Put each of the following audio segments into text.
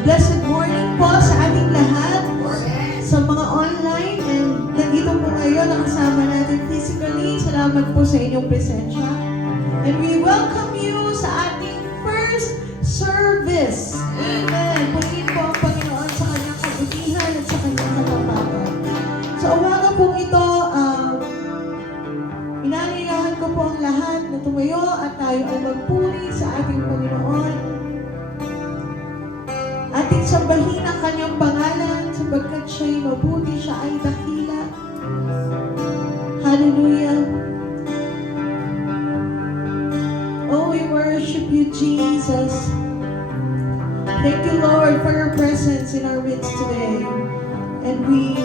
Blessed morning po sa ating lahat, sa mga online, and nandito po ngayon nakasama natin physically. Salamat po sa inyong presensya. And we welcome you sa ating first service. Amen. Purihin po ang Panginoon sa kanyang kabutihan at sa kanyang kapapatan. Sa umaga pong ito, inangayahan ko po ang lahat na tumayo at tayo ay magpuri sa ating Panginoon. Ating sambahin ang kanyang pangalan sapagkat siya'y mabuti, siya ay dakila. Hallelujah. Oh, we worship you, Jesus. Thank you, Lord, for your presence in our midst today. And we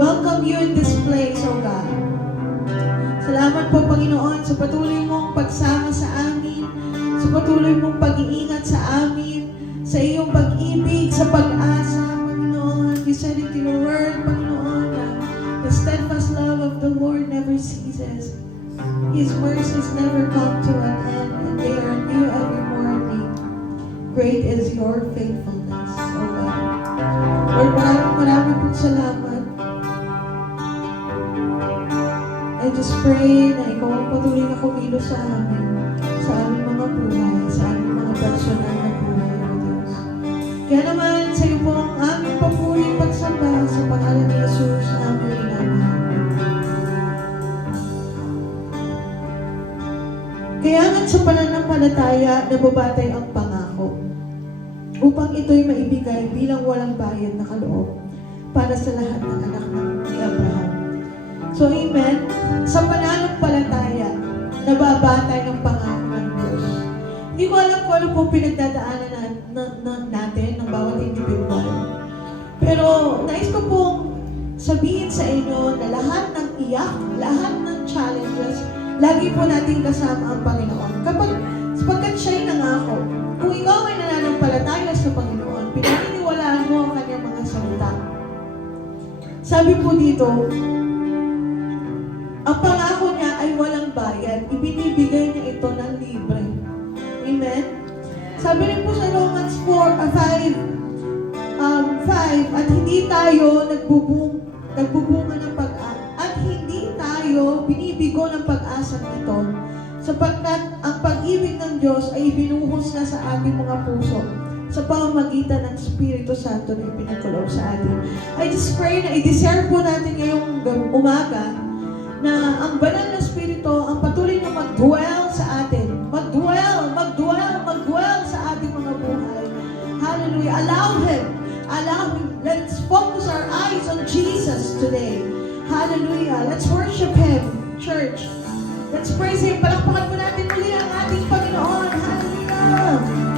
welcome you in this place, oh God. Salamat po, Panginoon, sa patuloy mong pagsama sa amin, sa patuloy mong pag-iingat sa amin, sa iyong pag-ibig, sa pag-asa, Panginoon. You said it in your word, Panginoon, the steadfast love of the Lord never ceases. His mercies never come to an end, and they are new every morning. Great is your faithfulness, O God. Lord, maraming pong salamat. I just pray na ikaw ang patuloy na kumilos sa amin, sa aming mga buhay, sa aming mga personal na buhay, O Diyos. Kaya naman, sa iyo po ang aming papuri pagsamba sa pangalan ni Jesus, aming namin. Kaya nga sa pananampalataya, nababatay ang pangako, upang ito'y maibigay bilang walang bayad na kaloob para sa lahat ng anak ni Abraham. So, amen. Sa pananampalataya, nababatay ang pangako ng Diyos. Hindi ko alam kung ano po pinagdadaanan natin ng bawat individual. Pero, nais ko pong sabihin sa inyo na lahat ng iyak, lahat ng challenges, lagi po natin kasama ang Panginoon. Sapagkat siya'y nangako, kung ikaw ay nananampalataya sa Panginoon, pinaniniwalaan mo ang kanyang mga salita. Sabi po dito, ang pangako niya ay walang bayad. Ibinibigay niya ito ng libre. Amen? Sabi rin po sa Romans 5, at hindi tayo nagbubunga ng pag-asa. At hindi tayo binibigo ng pag-asa nito. Sapagkat ang pag-ibig ng Diyos ay ibinuhos na sa ating mga puso sa pamamagitan ng Espiritu Santo na ipinagkaloob sa atin. I just pray na i-desire po natin ngayong umaga na ang banal na Espiritu ang patuloy na mag-dwell sa atin. Mag-dwell sa ating mga buhay. Hallelujah. Allow Him. Let's focus our eyes on Jesus today. Hallelujah. Let's worship Him, church. Let's praise Him. Palakpakan po natin muli ang ating Panginoon. Hallelujah.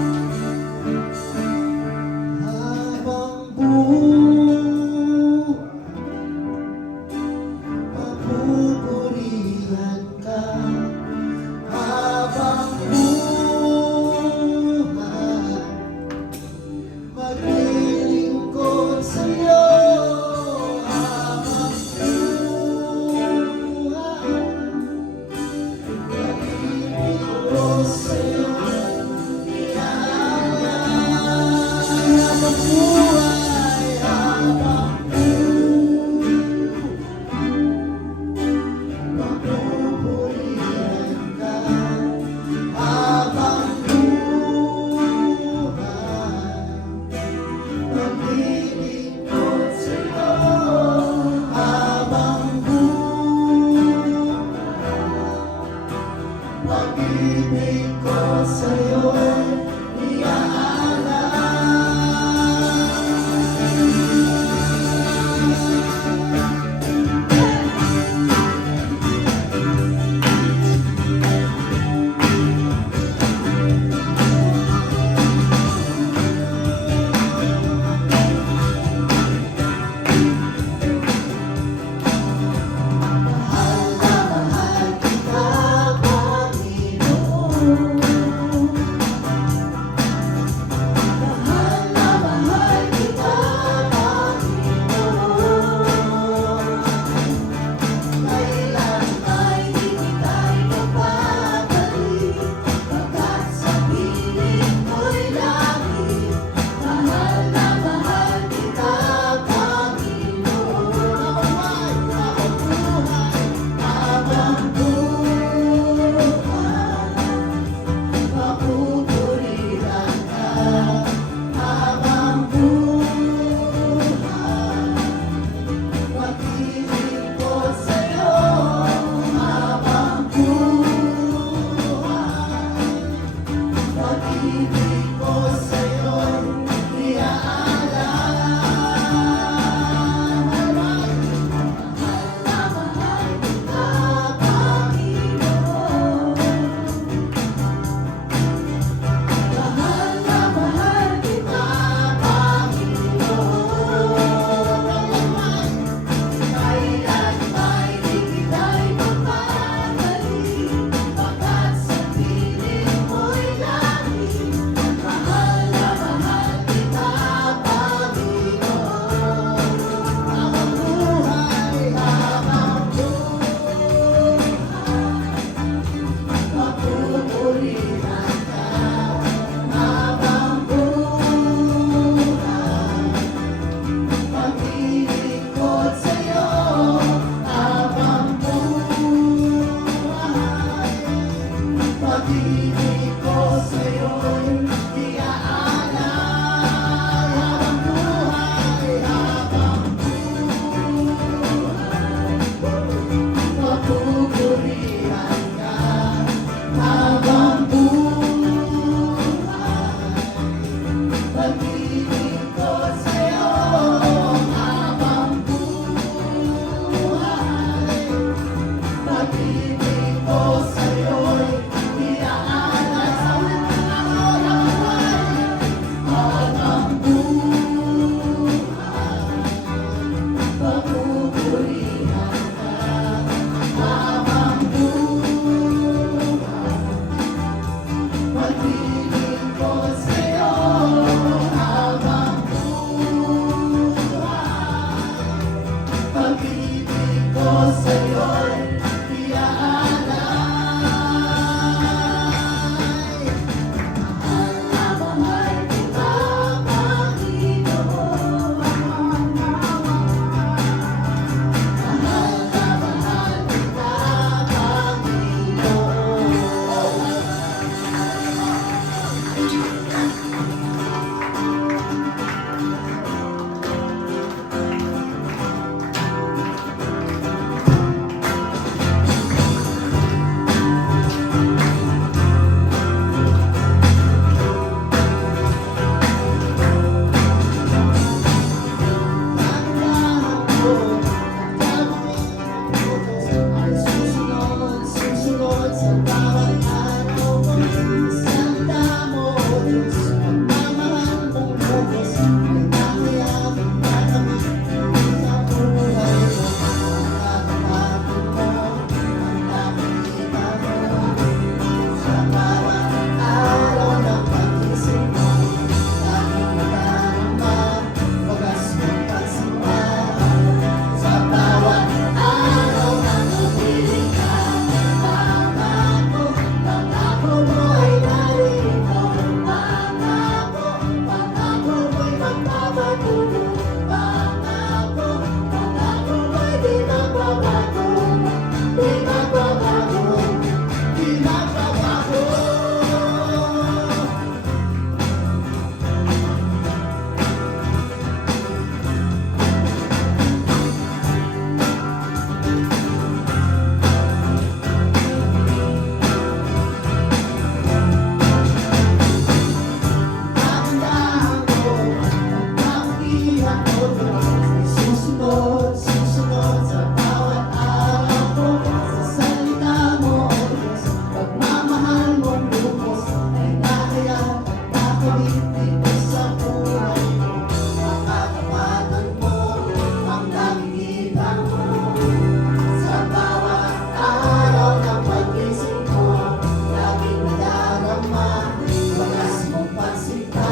Sa bawat araw ng pag-isip ko, laging nadarama, wagas mong pagsita.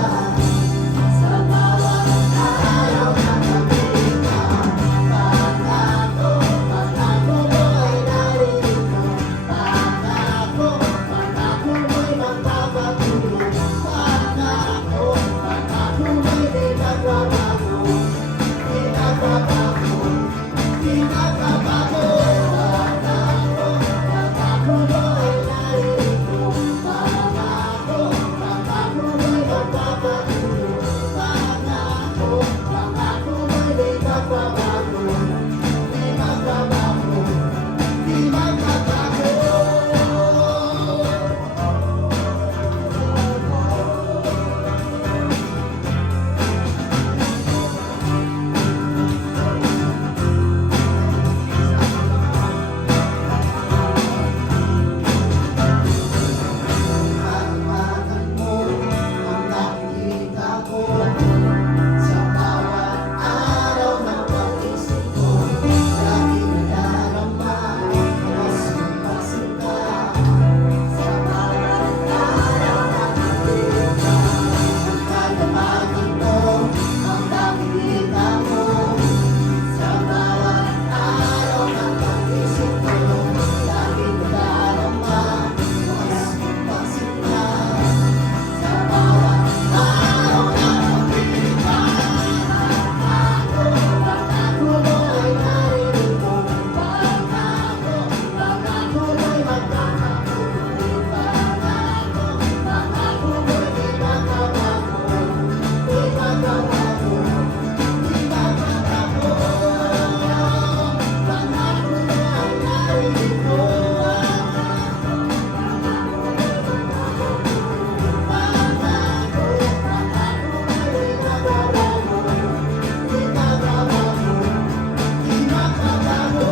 Sa bawat araw ng pag-iika, pangako mo ay naririto. Pangako mo'y magpapatuloy. Pangako mo'y di magbabago. Di magbabago. Di magbabago. Pangako mo ay naririto. Pangako mo'y magpapatuloy. Pangako mo'y di magbabago. Di magbabago. Di magbabago. Pagmatan mo ang nakikita ko. Sa bawat araw ng pag-isip ko, laging nadarama, wagas mong pagsita. Sa bawat araw ng pag-iika, ang kalamagan mo ang nakikita ko. Sa bawat araw ng pag-isip ko, laging nadarama, wagas mong pagsita. Sa bawat araw ng pag-iika, pangako mo ay naririto. Pangako mo'y magpapatuloy. Pangako mo'y di magbabago. Di magbabago. Di magbabago. Pangako mo ay naririto. Pangako mo'y di magbabago. Di magbabago. Di magbabago.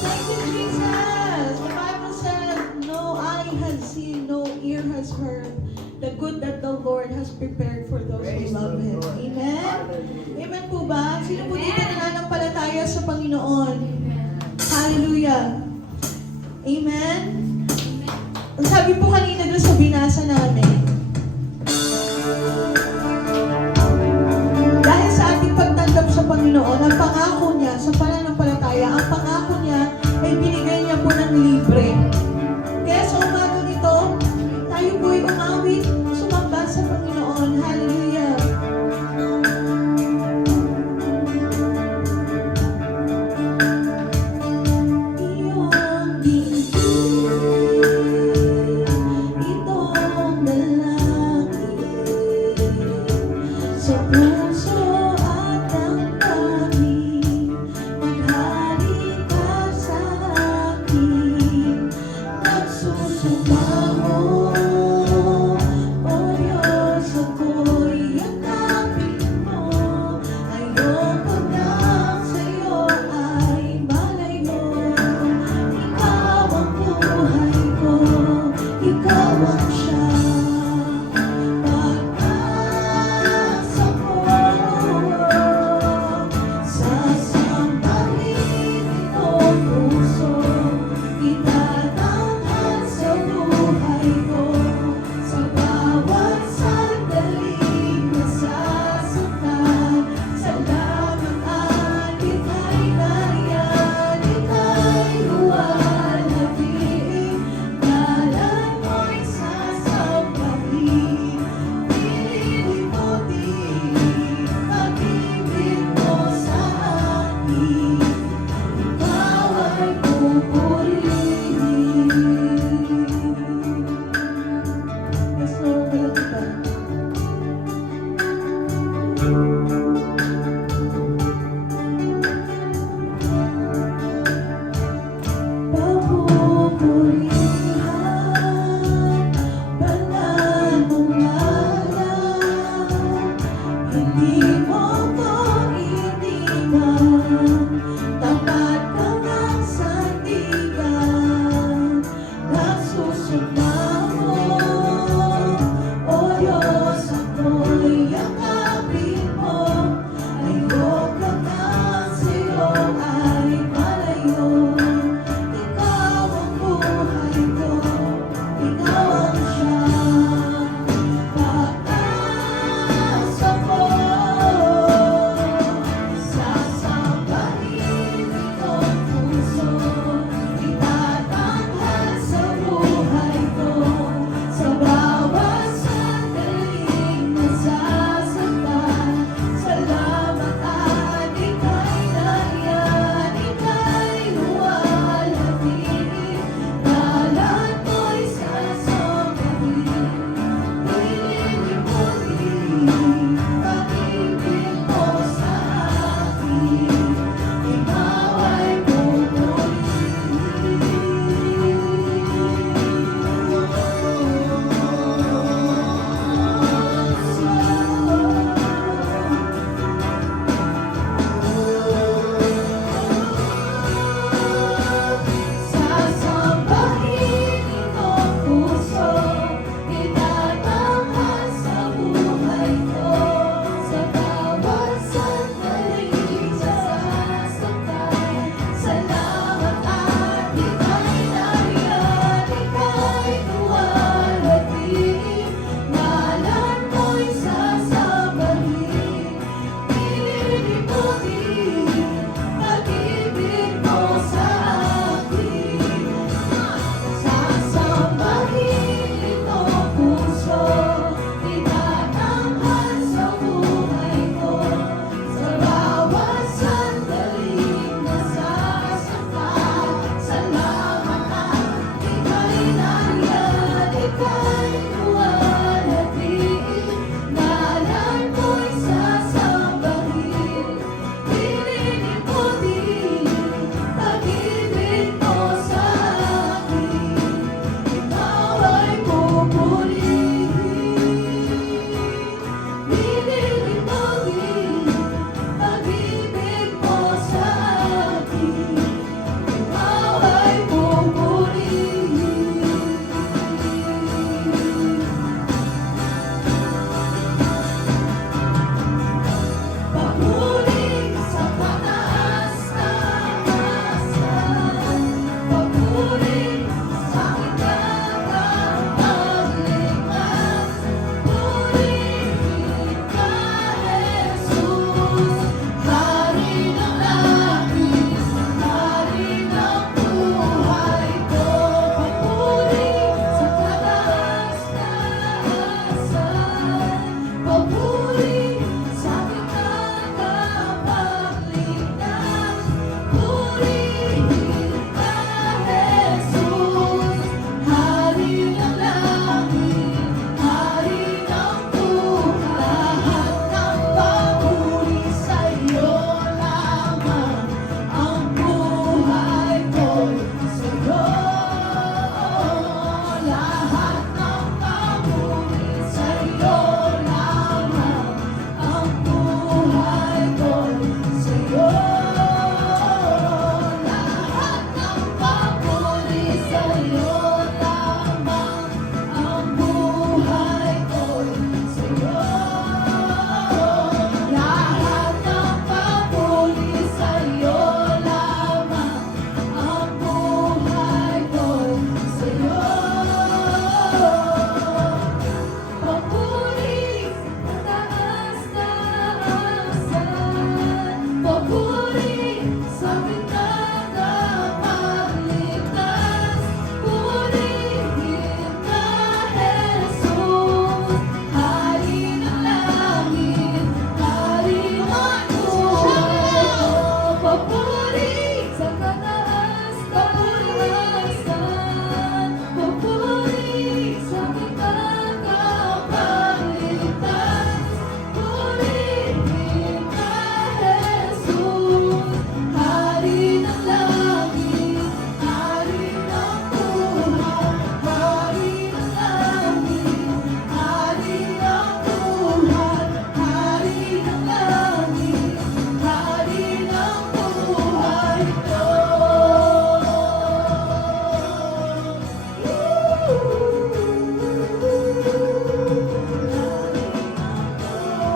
Thank you, Jesus. The Bible says, no eye has seen, no ear has heard the good that the Lord has prepared for those who love Him. Amen? Amen po ba? Sino po dito nananampalataya sa Panginoon? Hallelujah. Amen? Ang sabi po kanina doon sa binasa namin, dahil sa ating pagtanggap sa Panginoon, ang pangako niya sa pananampalataya, ang pangako niya ay binigay niya po ng libre. Kaya sa umaga nito, tayo po ay umawit, sumamba sa Panginoon. Hallelujah. Iyong dinggin, itong dalangin, sa puso at damdamin, maghari ka sa akin, nagsusumbao. O Diyos, ako'y yakapin mo, ayoko nang sa'yo ay malayo. Ikaw ang buhay ko, ikaw ang siyang pag-asa ko. Sasambahin itong puso, itatanghal sa buhay ko. Sa bawat sandaling nasasaktan, salamat at ika'y nariyan, ika'y luwalhatiin, ngalan mo'y sasambahin, lilimutin pag-ibig mo sa akin, ikaw ay pupurihin. Yes, Lord, walang iba. Papupurihan, banal mong ngalan, Hindi mo ko iniwan, tapat ka ng sandigan, nagsusumpa mo. O Diyos, ako'y yakapin mo, ayoko na sa'yo ay malayo. Ikaw ang buhay ko, ikaw ang siyang pag-asa ko.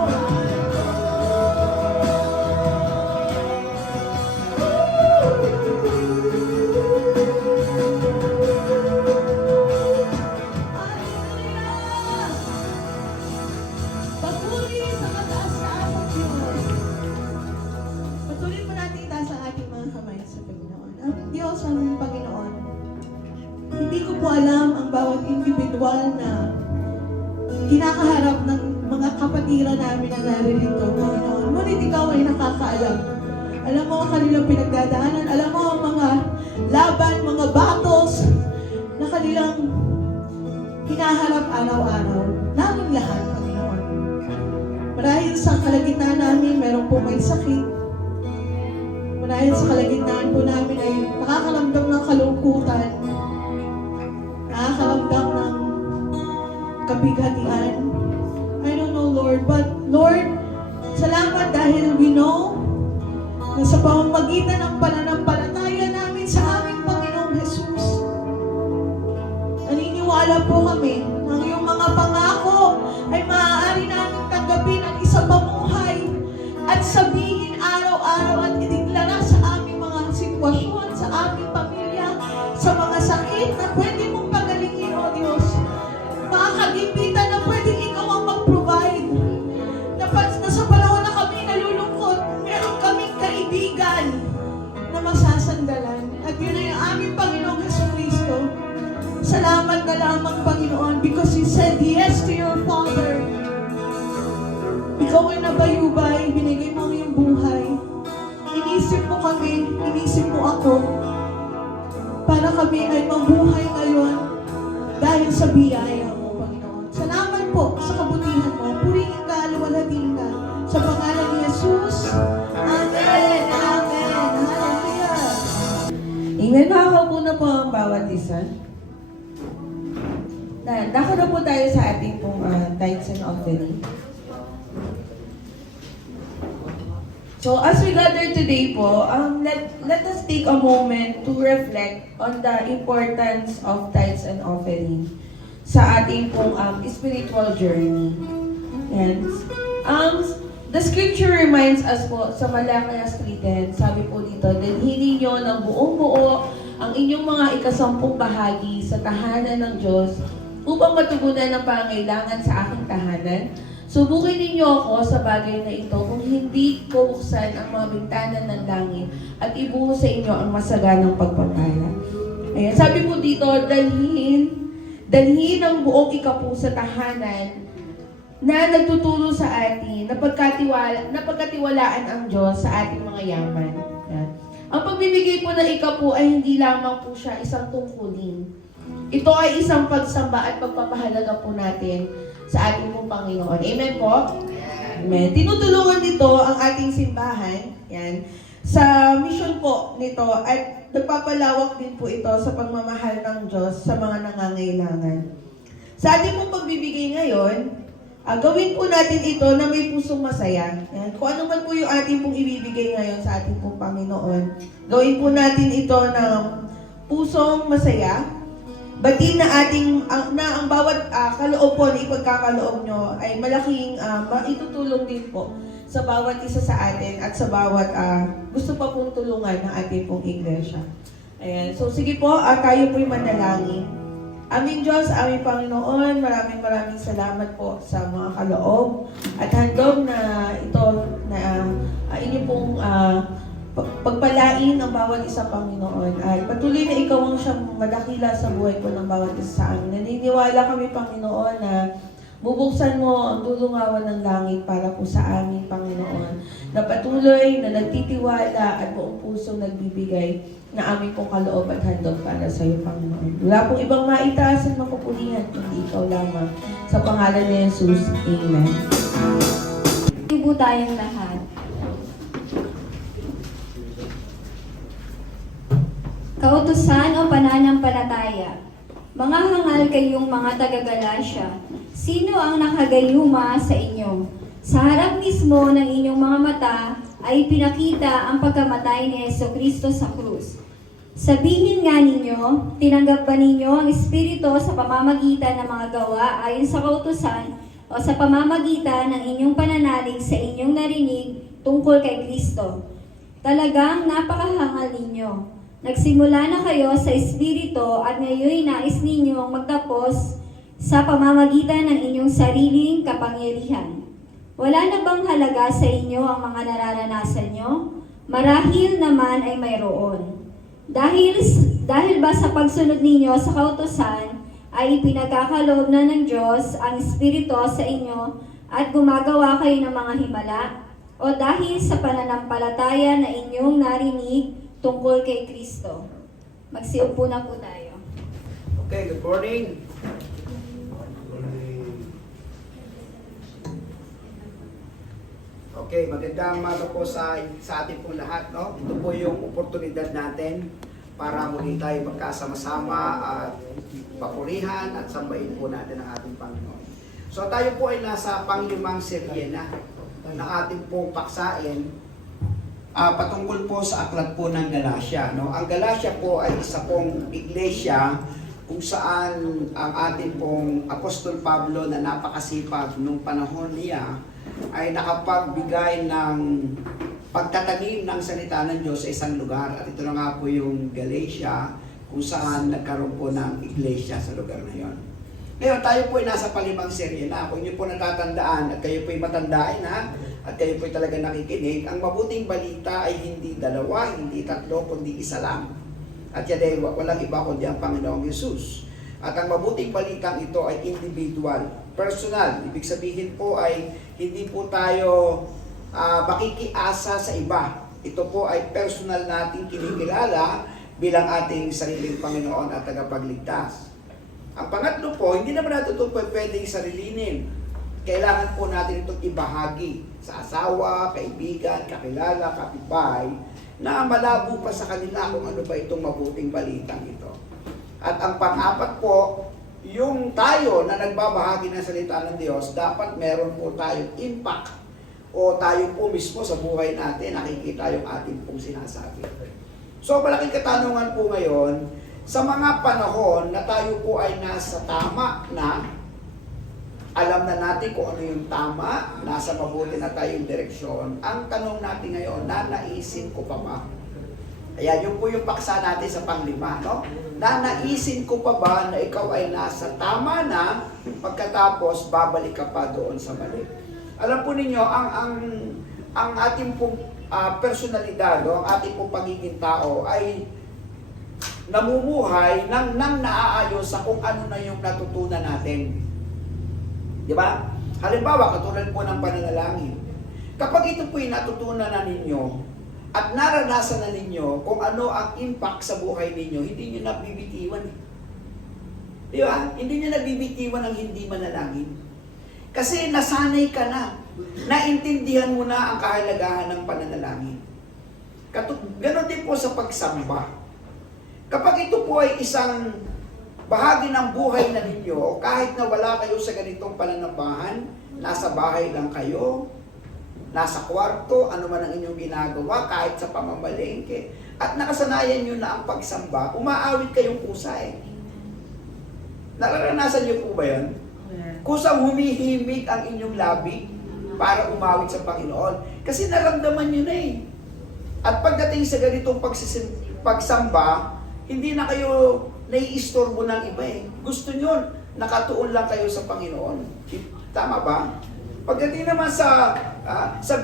Hallelujah! Papuri sa mataas na ating Diyos. Patuloy po natin itaas ang ating mga kamay sa Panginoon. Ang Diyos, ang Panginoon, hindi ko po alam ang bawat individual na kinakaharap ng mga kapatiran namin na naririto, Panginoon. Ngunit ikaw ay nakakaalam. Alam mo ang kanilang pinagdadaanan. Alam mo ang mga laban, mga battles na kanilang hinaharap araw-araw. Naming lahat, Panginoon. Marahil sa kalagitnaan namin, meron po may sakit. Marahil sa kalagitnaan po namin ay nakakaramdam ng kalungkutan. Nakakaramdam ng kabighatian. I don't know, Lord. But, Lord, salamat dahil we know na sa pamamagitan ng pananampalataya namin sa aming Panginoong Jesus, naniniwala po kami ng iyong mga pangako ay maaari namin tanggapin ang isang pamuhay at sabihin araw-araw at ideklara sa aming mga sitwasyon, sa aming pamilya, sa mga sakit na pwede mong pagalingin, O Diyos. Mga kagipitan na pwedeng ikaw ang mag-provide. Na sa panahon na kami nalulungkot, meron kaming kaibigan na masasandalan. At yun ay ang aming Panginoong Jesucristo. Salamat na lamang, Panginoon, because you said yes to your Father. Ikaw ay nabayubay, binigay mo ang iyong buhay. Inisip mo kami, inisip mo ako, para kami ay mabuhay ngayon dahil sa biyaya mo, Panginoon. Salamat po sa kabutihan mo. Purihin ka, luwalhatiin ka. Sa pangalan ni Jesus. Amen. Amen. Hallelujah. Amen. Makakaupo na po ang bawat isa. Dako na po tayo sa ating pong tithes and offering. So as we gather today po, let us take a moment to reflect on the importance of tithes and offering sa ating pong spiritual journey. And the scripture reminds us po sa Malakias 3:10, sabi po dito, dalhin ninyo ng buong buo ang inyong mga ikasampung bahagi sa tahanan ng Diyos upang matugunan ang pangailangan sa aking tahanan. Subukin ninyo ako sa bagay na ito kung hindi ko buksan ang mga bintana ng langit at ibuhos sa inyo ang masaganang pagpapala. Ayan, sabi po dito, dalhin ang buong ikapu sa tahanan na nagtuturo sa atin na pagkatiwalaan ang Diyos sa ating mga yaman. Ayan. Ang pagbibigay po ng ikapu ay hindi lamang po siya isang tungkulin. Ito ay isang pagsamba at pagpapahalaga po natin sa ating pong Panginoon. Amen po? Amen. Tinutulungan nito ang ating simbahan, yan, sa mission po nito at nagpapalawak din po ito sa pagmamahal ng Diyos sa mga nangangailangan. Sa ating pong pagbibigay ngayon, gawin po natin ito na may pusong masaya. Yan. Kung ano man po yung ating pong ibibigay ngayon sa ating pong Panginoon, gawin po natin ito ng pusong masaya. Batiin na ang bawat kaloob po na ipagkakaloob nyo ay malaking maitutulong din po sa bawat isa sa atin at sa bawat gusto pa pong tulungan ng ating pong iglesia. Ayan. So sige po, tayo po'y manalangin. Aming Diyos, aming Panginoon, maraming salamat po sa mga kaloob at handog na ito na inyo pong pagpalain ang bawat isa, Panginoon. At patuloy na ikaw ang siyang madakila sa buhay po ng bawat isa sa amin. Naniniwala kami, Panginoon, na bubuksan mo ang dulungawan ng langit para po sa amin, Panginoon. Na patuloy na nagtitiwala at buong puso nagbibigay na aming pong kaloob at handog para sa iyo, Panginoon. Wala pong ibang maitaas at mapupulihan, kundi ikaw lamang. Sa pangalan ni Jesus, Amen. Tubo tayong lahat. Kautusan o pananampalataya. Mga hangal kayong mga taga-Galasya, sino ang nakagayuma sa inyo? Sa harap mismo ng inyong mga mata ay pinakita ang pagkamatay ni Jesucristo sa krus. Sabihin nga ninyo, tinanggap ba ninyo ang Espiritu sa pamamagitan ng mga gawa ayon sa kautusan o o sa pamamagitan ng inyong pananalig sa inyong narinig tungkol kay Kristo. Talagang napakahangal ninyo. Nagsimula na kayo sa Espiritu at ngayon nais ninyong magtapos sa pamamagitan ng inyong sariling kapangyarihan. Wala na bang halaga sa inyo ang mga nararanasan nyo? Marahil naman ay mayroon. Dahil ba sa pagsunod ninyo sa kautusan ay ipinagkakaloob na ng Diyos ang Espiritu sa inyo at gumagawa kayo ng mga himala? O dahil sa pananampalataya na inyong narinig tungkol kay Kristo? Magsiupo na po tayo. Okay, good morning. Okay, magandang umaga po sa ating pong lahat, no? Ito po yung oportunidad natin para muli tayo magkasama-sama at papurihan at sambahin po natin ang ating Panginoon. So tayo po ay nasa panglimang serye na ng ating pong paksain patungkol po sa aklat po ng Galacia, no? Ang Galacia po ay isa pong iglesia kung saan ang ating pong Apostol Pablo na napakasipag nung panahon niya ay nakapagbigay ng pagtatanim ng salita ng Diyos sa isang lugar. At ito na nga po yung Galatia kung saan nagkaroon po ng iglesia sa lugar na yon. Ngayon, tayo po ay nasa palimang serye na. Kung niyo po natatandaan at kayo po ay matandain ha, at kayo po ay talaga nakikinig, ang mabuting balita ay hindi dalawa, hindi tatlo, kundi isa lang. At yan ay walang iba kundi ang Panginoong Yesus. At ang mabuting balitang ito ay individual, personal. Ibig sabihin po ay hindi po tayo makikiasa sa iba. Ito po ay personal nating kinikilala bilang ating sariling Panginoon at tagapagligtas. Ang pangatlo po, hindi naman natin ito pwedeng sarilinin. Kailangan po natin itong ibahagi sa asawa, kaibigan, kakilala, kapitbahay, na malabo pa sa kanila kung ano ba itong mabuting balitang ito. At ang pang-apat po, yung tayo na nagbabahagi ng salita ng Diyos, dapat meron po tayong impact o tayo po mismo sa buhay natin, nakikita yung ating pong sinasabi. So, malaking katanungan po ngayon, sa mga panahon na tayo po ay nasa tama na, alam na natin kung ano yung tama, nasa mabuti na tayong direksyon, ang tanong natin ngayon, nanaisin ko pa ba? Ayan, yun po yung paksa natin sa panglima, no? Nanaisin ko pa ba na ikaw ay nasa tama na, pagkatapos babalik ka pa doon sa mali? Alam po ninyo, ang ating pong personalidad, no? Ang ating pong pagiging tao ay namumuhay nang naaayos sa kung ano na yung natutunan natin. Di ba? Halimbawa, katulad po ng pananalangin. Kapag ito po'y natutunan na ninyo at naranasan na ninyo kung ano ang impact sa buhay ninyo, hindi nyo nabibitiwan. Di ba? Hindi nyo nabibitiwan ang hindi manalangin. Kasi nasanay ka na. Naintindihan mo na ang kahalagahan ng pananalangin. Ganon din po sa pagsamba. Kapag ito po ay isang bahagi ng buhay na ninyo, kahit na wala kayo sa ganitong pananambahan, nasa bahay lang kayo, nasa kwarto, ano man ang inyong ginagawa, kahit sa pamamalengke, at nakasanayan nyo na ang pagsamba, umaawit kayong kusa eh. Nararanasan nyo po ba yan? Kusang humihimig ang inyong labi para umawit sa Panginoon. Kasi naramdaman nyo na eh. At pagdating sa ganitong pagsamba, hindi na kayo naiistorbo ng iba eh. Gusto nyo, nakatuon lang kayo sa Panginoon. Tama ba? Pagdating naman sa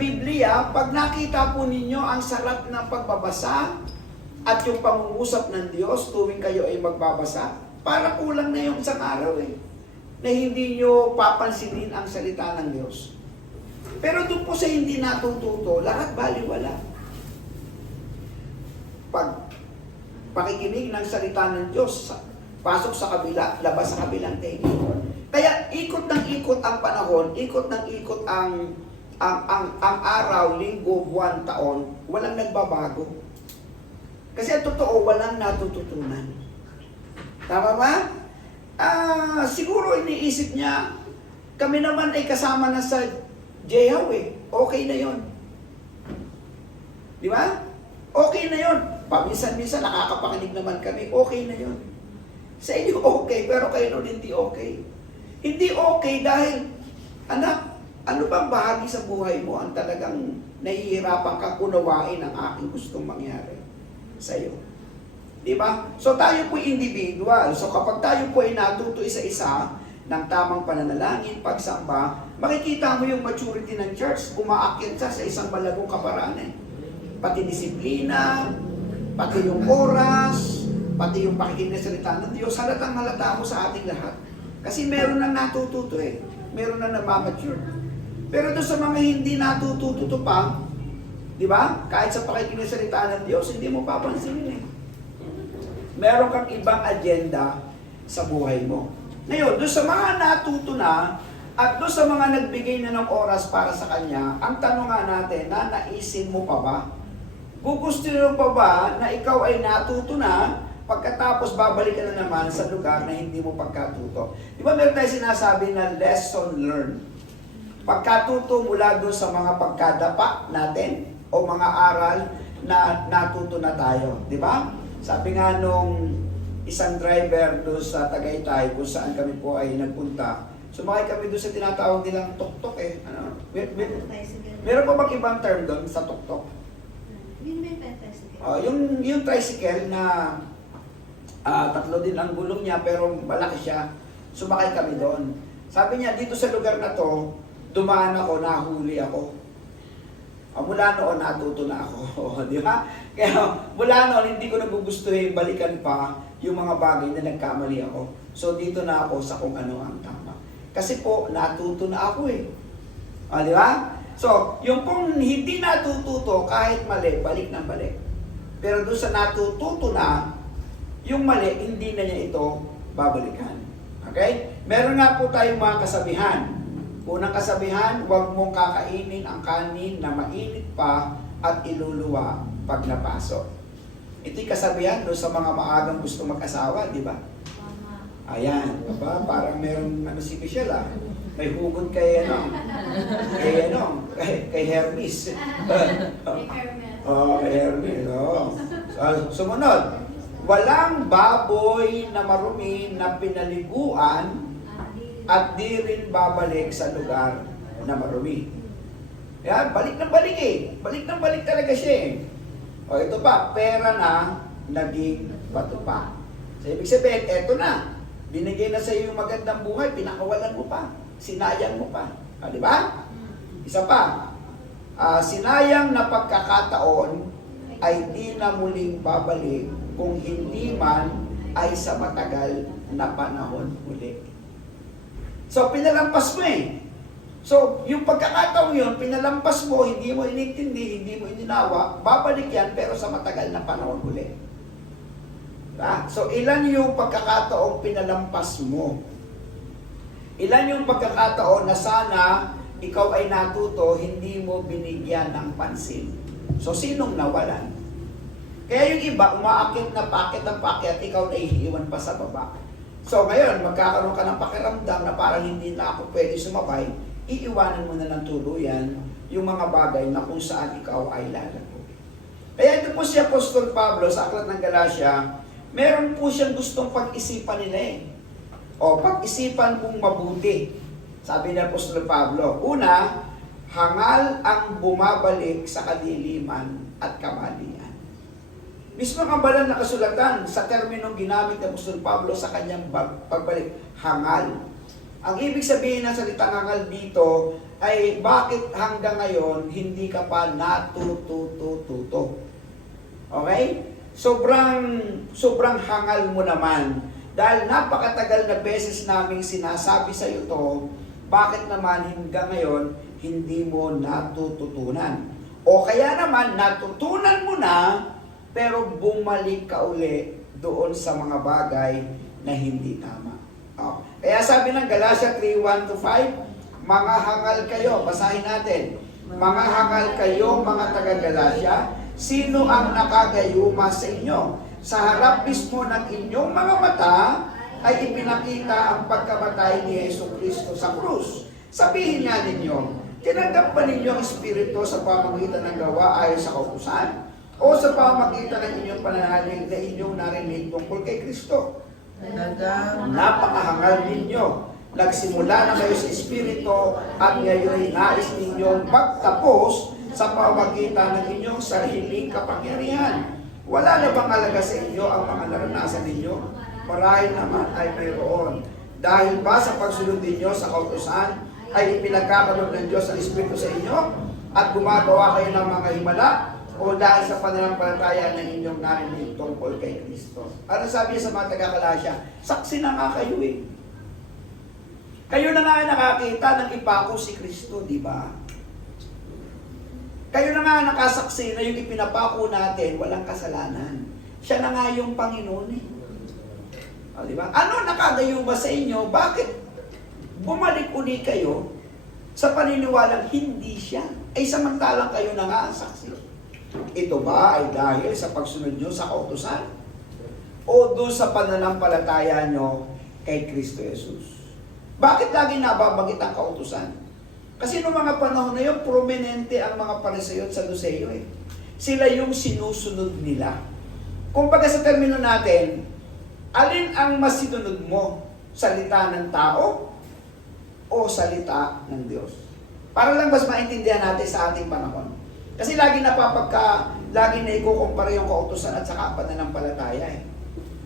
Biblia, pag nakita po ninyo ang sarap ng pagbabasa at yung pangungusap ng Diyos tuwing kayo ay magbabasa, para kulang na yung isang araw eh, na hindi nyo papansinin ang salita ng Diyos. Pero doon po sa hindi natututo, lahat baliwala. Pag pakikinig ng salita ng Diyos, pasok sa kabila, labas sa kabilang tenga. Kaya ikot ng ikot ang panahon, ikot ng ikot ang araw, linggo, buwan, taon, walang nagbabago. Kasi ang totoo, walang natututunan. Tama ba? Siguro iniisip niya, kami naman ay kasama na sa Jehaw eh. Okay na yon. Di ba? Okay na yon. Paminsan-minsan nakakapakinig naman kami, okay na yon. Sa inyo okay, pero kayo nun hindi okay. Hindi okay dahil Anak, ano bang bahagi sa buhay mo ang talagang nahihirapan kang unawain ang aking gustong mangyari sa iyo? Di ba? So tayo po individual. So kapag tayo po ay natuto isa-isa ng tamang pananalangin, pagsamba, makikita mo yung maturity ng church, umaakyat siya sa isang malagong kaparanan. Pati disiplina, pati yung oras, pati yung pakikinig sa salita ng Diyos, halatang halata mo sa ating lahat. Kasi meron nang natututo eh. Meron nang namamature. Pero doon sa mga hindi natututo pa, di ba? Kahit sa pakikinig sa salita ng Diyos, hindi mo papansinin eh. Meron kang ibang agenda sa buhay mo. Ngayon, doon sa mga natuto na, at doon sa mga nagbigay na ng oras para sa Kanya, ang tanong nga natin, naisin mo pa ba? Gugustuhin mo pa ba na ikaw ay natuto na, pagkatapos babalik ka na naman sa lugar na hindi mo pagkatuto? Di ba meron tayo sinasabi na lesson learned? Pagkatuto mula doon sa mga pagkadapa natin o mga aral na natuto na tayo. Di ba? Sabi nga nung isang driver doon sa Tagaytay kung saan kami po ay nagpunta, sumakay kami doon sa tinatawag nilang tuktok eh. Ano? Meron pa bang ibang term doon sa tuktok? Yung tricycle na tatlo din ang gulong niya pero malaki siya, sumakay kami doon. Sabi niya, dito sa lugar na to, dumaan ako, nahuli ako. Mula noon, natuto na ako. Di ba? Kaya mula noon, hindi ko nagugustuhin balikan pa yung mga bagay na nagkamali ako. So dito na ako sa kung ano ang tama. Kasi po, natuto na ako eh. Di ba? So, yung pong hindi natututo, kahit mali, balik ng balik. Pero doon sa natututo na, yung mali, hindi na niya ito babalikan. Okay? Meron nga po tayong mga kasabihan. Unang kasabihan, huwag mong kakainin ang kanin na mainit pa at iluluwa pag napasok. Ito'y kasabihan doon sa mga maagang gusto mag-asawa, di ba? Ayan, diba? Parang meron si Michelle ah. May hugot kay kay Hermes. Kay Hermes. Sumunod, walang baboy na marumi na pinaliguan at di rin babalik sa lugar na marumi. Yan, balik ng balik eh. Balik ng balik talaga siya eh. Ito pa, pera na naging bato pa. So, ibig sabihin, eto na. Binigay na sa iyo yung magandang buhay, pinakawalan mo pa. Sinayang mo pa. Di ba? Isa pa, sinayang na pagkakataon ay di na muling babalik kung hindi man ay sa matagal na panahon uli. So, pinalampas mo eh. So, yung pagkakataon yun, pinalampas mo, hindi mo inintindi, hindi mo ininawa, babalik yan pero sa matagal na panahon uli. Diba? So, ilan yung pagkakataong pinalampas mo? Ilan yung pagkakataon na sana ikaw ay natuto, hindi mo binigyan ng pansin? So, sinong nawalan? Kaya yung iba, umaakit na paket, ikaw na iiwan pa sa baba. So, ngayon, magkakaroon ka ng pakiramdam na parang hindi na ako pwede sumabay, iiwanan mo na ng tuluyan yung mga bagay na kung saan ikaw ay lalago. Kaya ito po si Apostol Pablo sa Aklat ng Galacia, meron po siyang gustong pag-isipan nila eh. O, pag-isipan mong mabuti. Sabi ni Apostol Pablo, una, hangal ang bumabalik sa kadiliman at kamalian. Mismo ang banal na kasulatan sa terminong ginamit ni Apostol Pablo sa kanyang pagbalik, hangal. Ang ibig sabihin ng salitang hangal dito ay bakit hanggang ngayon hindi ka pa natutututo. Okay? Sobrang hangal mo naman. Dahil napakatagal na beses naming sinasabi sa iyo to, bakit naman hanggang ngayon hindi mo natututunan? O kaya naman natutunan mo na, pero bumalik ka uli doon sa mga bagay na hindi tama. Kaya sabi ng Galacia 3:1-5, mga hangal kayo, basahin natin. Mga hangal kayo, mga taga-Galacia, sino ang nakagayuma sa inyo? Sa harap mismo ng inyong mga mata ay ipinakita ang pagkamatay ni Jesucristo sa krus. Sabihin nga ninyo, tinanggap ba ninyo ang Espiritu sa pamamagitan ng gawa ayon sa kautusan? O sa pamamagitan ng inyong pananalig na inyong narinig tungkol kay Kristo? Napakahangal ninyo. Nagsimula na kayo sa Espiritu at ngayon nais ninyong magtapos sa pamamagitan ng inyong sariling kapangyarihan. Wala na bang alaga sa inyo ang mga naranasan ninyo? Marahil naman ay mayroon. Dahil ba sa pagsunod ninyo sa kautusan ay ipinagkakaroon ng Diyos ang Espiritu sa inyo at gumagawa kayo ng mga himala? O dahil sa pananampalataya ng inyong narinig tungkol kay Kristo? Ano sabi niya sa mga taga-Galasya? Saksi na nga kayo eh. Kayo na nga nakakita ng ipako si Kristo, di ba? Kayo na nga nakasaksi na yung ipinapako natin, walang kasalanan. Siya na nga yung Panginoon eh. O, di ba? Ano nakagayo ba sa inyo? Bakit bumalik uli kayo sa paniniwalang hindi siya? Ay samantalang kayo na nga ang saksi. Ito ba ay dahil sa pagsunod nyo sa kautusan? O doon sa pananampalataya nyo kay Kristo Jesus? Bakit lagi nababanggit ang kautusan? Kasi noong mga panahon na yun, prominente ang mga Pariseo at Saduceo eh. Sila yung sinusunod nila. Kumbaga sa termino natin, alin ang mas sinunod mo? Salita ng tao o salita ng Diyos? Para lang mas maintindihan natin sa ating panahon. Kasi lagi na ikukumpara yung kautusan at saka ang pananampalataya eh.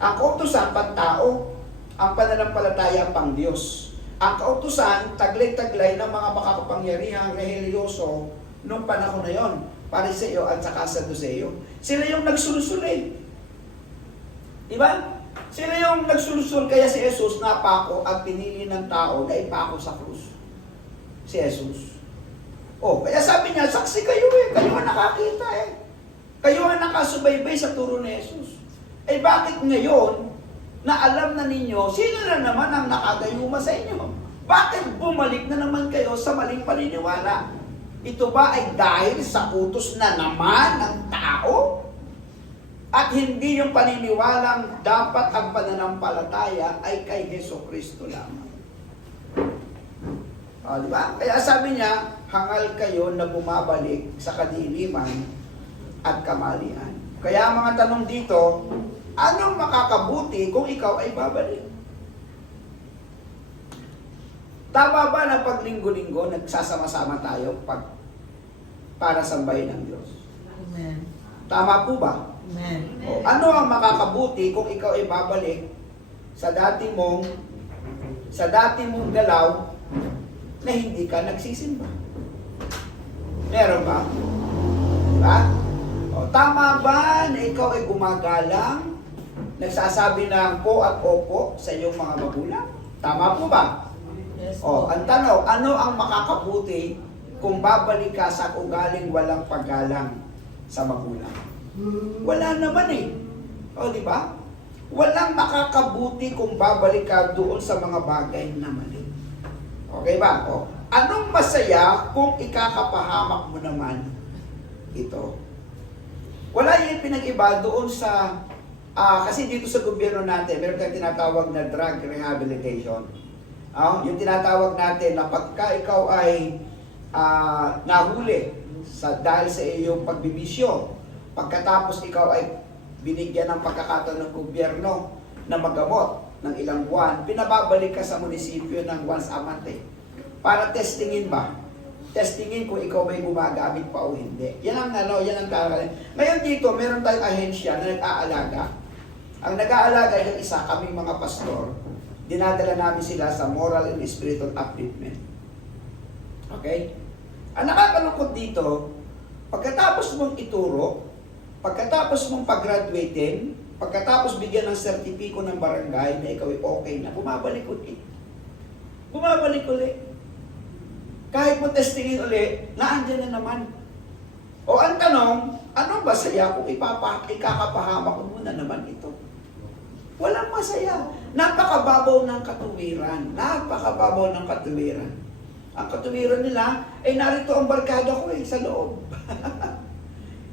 Ang kautusan, pang-tao. Ang pananampalataya, pang-Diyos. Ang kautusan, taglay-taglay ng mga makakapangyarihang religyoso nung panahon na yon, Pariseo at saka Saduceo. Sila yung nagsulusuli. Diba? Sila yung nagsulusul, kaya si Jesus napako at pinili ng tao na ipako sa krus. Si Jesus. Oh, kaya sabi niya, saksi kayo eh. Kayo ang nakakita eh. Kayo ang nakasubaybay sa turo ni Jesus. Eh bakit ngayon, na alam na ninyo, sino na naman ang nakagayuma sa inyo? Bakit bumalik na naman kayo sa maling paniniwala? Ito ba ay dahil sa utos na naman ng tao? At hindi yung paniniwalang dapat ang pananampalataya ay kay Hesus Kristo lamang. O, di ba? Kaya sabi niya, hangal kayo na bumabalik sa kadiliman at kamalian. Kaya ang mga tanong dito, anong makakabuti kung ikaw ay babalik? Tama ba na pag linggo-linggo nagsasama-sama tayo para sambahin ang Diyos? Amen. Tama po ba? Amen. O, ano ang makakabuti kung ikaw ay babalik sa dati mong galaw na hindi ka nagsisimba? Meron ba? Diba? O, tama ba na ikaw ay gumagalang, nagsasabi ng po at opo sa iyong mga magulang? Tama po ba? Yes, O, ang tanong, ano ang makakabuti kung babalik ka sa ugaling walang paggalang sa magulang? Wala naman eh. O, di ba? Walang makakabuti kung babalik ka doon sa mga bagay na mali. Okay ba? O, anong masaya kung ikakapahamak mo naman ito? Wala yung pinag-iba doon sa, kasi dito sa gobyerno natin, meron tayong tinatawag na drug rehabilitation. Yung tinatawag natin na pagka ikaw ay nahuli dahil sa iyong pagbibisyo, pagkatapos ikaw ay binigyan ng pagkakataon ng gobyerno na magamot ng ilang buwan, pinababalik ka sa munisipyo ng once a month eh. Para testingin ba? Testingin kung ikaw may gumagamit pa o hindi. Yan ang kakaroon. Ngayon dito, meron tayong ahensya na nag-aalaga. Ang nag-aalaga ay isa, kaming mga pastor, dinadala namin sila sa moral and spiritual upliftment. Okay? Ang nakakalungkot dito, pagkatapos mong ituro, pagkatapos mong pag-graduatein, pagkatapos bigyan ng sertipiko ng barangay na ikaw ay okay na, bumabalik ulit. Bumabalik ulit. Kahit mo testingin ulit, naandyan na naman. O ang tanong, ano ba saya kung ikakapahamak mo na naman ito? Walang masaya. Napakababaw ng katuwiran. Napakababaw ng katuwiran. Ang katuwiran nila, ay narito ang barkada ko sa loob.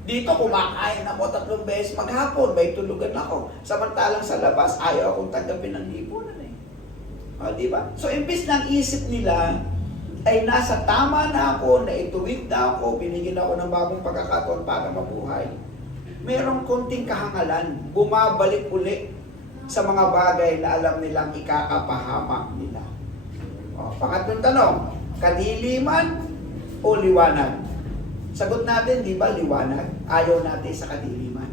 Dito kumakain ako 3 beses maghapon, may tulugan ako. Samantalang sa labas, ayaw akong tanggapin ng lipunan eh. O, di ba? So, imbis na ang isip nila, ay nasa tama na ako, naituwid na ako, binigyan ako ng bagong pagkakataon para mabuhay. Merong konting kahangalan, bumabalik uli sa mga bagay na alam nilang ikakapahamak nila. Pangatlong tanong, kadiliman o liwanag? Sagot natin, di ba, liwanag? Ayaw natin sa kadiliman.